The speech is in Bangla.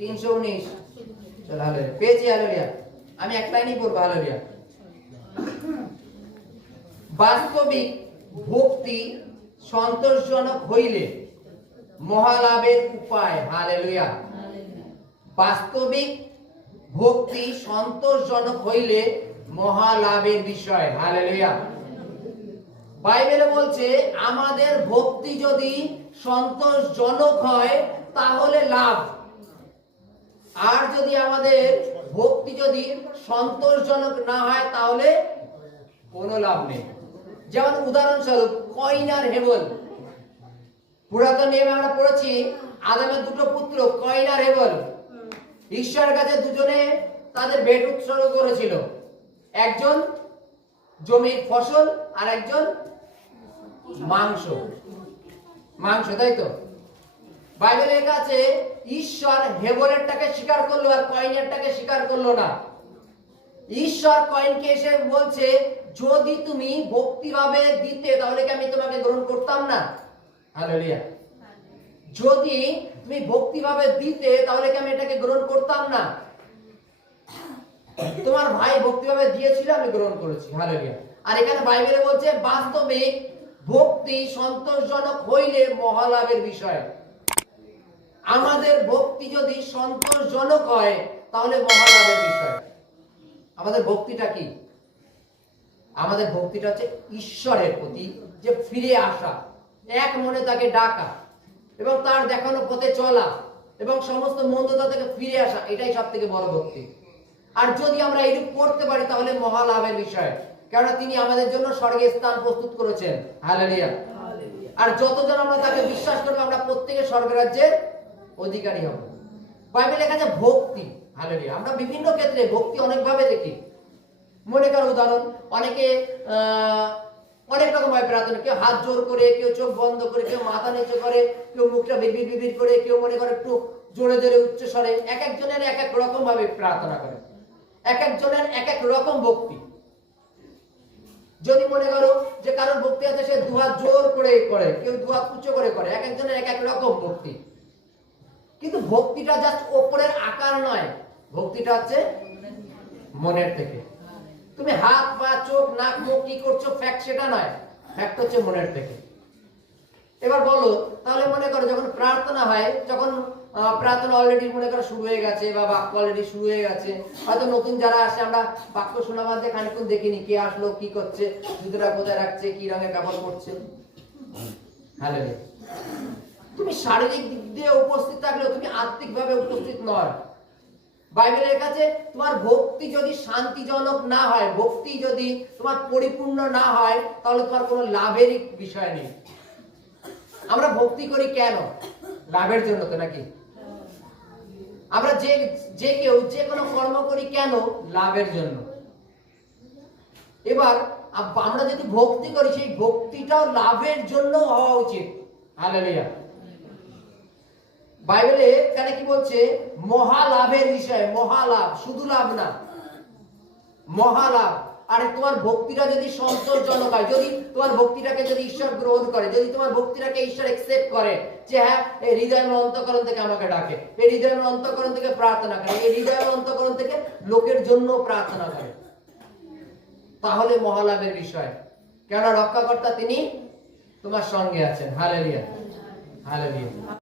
319 চলো হালেলুয়া পেয়েছি হালেলুয়া। আমি এক লাইনই পড়বো হালেলুয়া। বাস্তবিক ভক্তি সন্তোষজনক হইলে মহালাভের উপায়। হালেলুয়া। বাস্তবিক ভক্তি সন্তোষজনক হইলে মহালাভের বিষয়। হালেলুয়া। বাইবেলে বলছে আমাদের ভক্তি যদি সন্তোষজনক হয় তাহলে লাভ, আর যদি আমাদের ভক্তি যদি সন্তোষজনক না হয় তাহলে কোনো লাভ নেই। যেমন উদাহরণস্বরূপ কয়িন আর হেবল। পুরাতন নিয়মে আমরা পড়েছি আদামের দুটো পুত্র কয়িন আর হেবল ঈশ্বরের কাছে দুজনে তাদের ভেট উৎসর্গ করেছিল। একজন জমির ফসল আর একজন মাংস, তাই তো? বাইবেলে লেখা আছে ঈশ্বর হেবলেরটাকে স্বীকার করলো আর কয়িনেরটাকে স্বীকার করলো না। ঈশ্বর কয়িনকে এসে বলছে যদি তুমি ভক্তিভাবে দিতে তাহলে কি আমি তোমাকে গ্রহণ করতাম না? হালেলুয়া। যদি তুমি ভক্তিভাবে দিতে তাহলে কি আমি এটাকে গ্রহণ করতাম না? তোমার ভাই ভক্তিভাবে দিয়েছিল, আমি গ্রহণ করেছি। হালেলুয়া। আর এখানে বাইবেলে বলছে বাস্তবিক ভক্তি সন্তোষজনক হইলে মহালাভের বিষয়। আমাদের ভক্তি যদি সন্তোষজনক হয় তাহলে মহালাভের বিষয়। আমাদের ভক্তিটা কি? আমাদের ভক্তিটা হচ্ছে ঈশ্বরের প্রতি যে ফিরে আসা, এক মনে তাকে ডাকা এবং তার দেখানো পথে চলা এবং সমস্ত মন্দতা থেকে ফিরে আসা, এটাই সব থেকে বড় ভক্তি। আর যদি আমরা এইরূপ করতে পারি তাহলে মহালাভের বিষয়, কেননা তিনি আমাদের জন্য স্বর্গে স্থান প্রস্তুত করেছেন। হালেলুয়া। আর যতজন আমরা তাকে বিশ্বাস করবো আমরা প্রত্যেকে স্বর্গরাজ্যের অধিকারী হব। বাইবেলে লেখা আছে ভক্তি। হালেলুয়া। আমরা বিভিন্ন ক্ষেত্রে ভক্তি অনেকভাবে দেখি। মনে করো উদাহরণ, অনেকে অনেক রকম ভাবে প্রার্থনা, কেউ হাত জোর করে, কেউ চোখ বন্ধ করে, কেউ মাথা নিচু করে, কেউ মুখটা বিবির করে, কেউ মনে করে একটু জোরে জোরে উচ্চ স্বরে। এক একজনের এক এক রকম ভাবে প্রার্থনা করে, এক একজনের এক এক রকম ভক্তি। যদি মনে করো যে কারোর ভক্তি আছে সে দুহাত জোর করে করে, কেউ দুহাত উঁচু করে করে, এক একজনের এক এক রকম ভক্তি। কিন্তু ভক্তিটা জাস্ট ওপরের আকার নয়, ভক্তিটা হচ্ছে মনের থেকে। তুমি হাত পা চোখ নাক মুখ কি করছো ফ্যাক্ট সেটা নয়, ফ্যাক্ট হচ্ছে মনের থেকে। এবার বলো, তাহলে মনে করো যখন প্রার্থনা হয়, যখন প্রার্থনা অলরেডি মনে করো শুরু হয়ে গেছে বা বাক্য অলরেডি শুরু হয়ে গেছে, হয়তো নতুন যারা আসে আমরা বাক্য শোনা বাদে খানিকক্ষণ দেখিনি কে আসলো, কি করছে, জুতোটা কোথায় রাখছে, কি রঙের কাপড় পরছে। হালেলুয়া। তুমি শারীরিক দিক দিয়ে উপস্থিত থাকলেও তুমি আত্মিকভাবে উপস্থিত নয়। বাইবেলের কাছে তোমার ভক্তি যদি শান্তিজনক না হয়, ভক্তি যদি তোমার পরিপূর্ণ না হয়, তাহলে তোমার কোনো লাভেরই বিষয় নেই। আমরা ভক্তি করি কেন? লাভের জন্য তো নাকি? আমরা যে কেউ যে কোনো কর্ম করি কেন? লাভের জন্য। এবার আমরা যদি ভক্তি করি সেই ভক্তিটাও লাভের জন্য হওয়া উচিত। হালেলুয়া। বাইবেলে এখানে কি বলছে? মহালাভের বিষয়। মহালাভ, শুধু লাভ না, মহালাভ। আর তোমার ভক্তিটা যদি সন্তোষজনক হয়, যদি তোমার ভক্তিটাকে যদি ঈশ্বর গ্রহণ করে, যদি তোমার ভক্তিটাকে ঈশ্বর একসেপ্ট করে যে হ্যাঁ এই হৃদয়ের অন্তঃকরণ থেকে আমাকে ডাকে, এই হৃদয়ের অন্তঃকরণ থেকে প্রার্থনা করে, এই হৃদয়ের অন্তঃকরণ থেকে লোকের জন্য প্রার্থনা করে, তাহলে মহালাভের বিষয়। কেননা রক্ষাকর্তা তিনি তোমার সঙ্গে আছেন। হালেলুয়া। হালেলুয়া।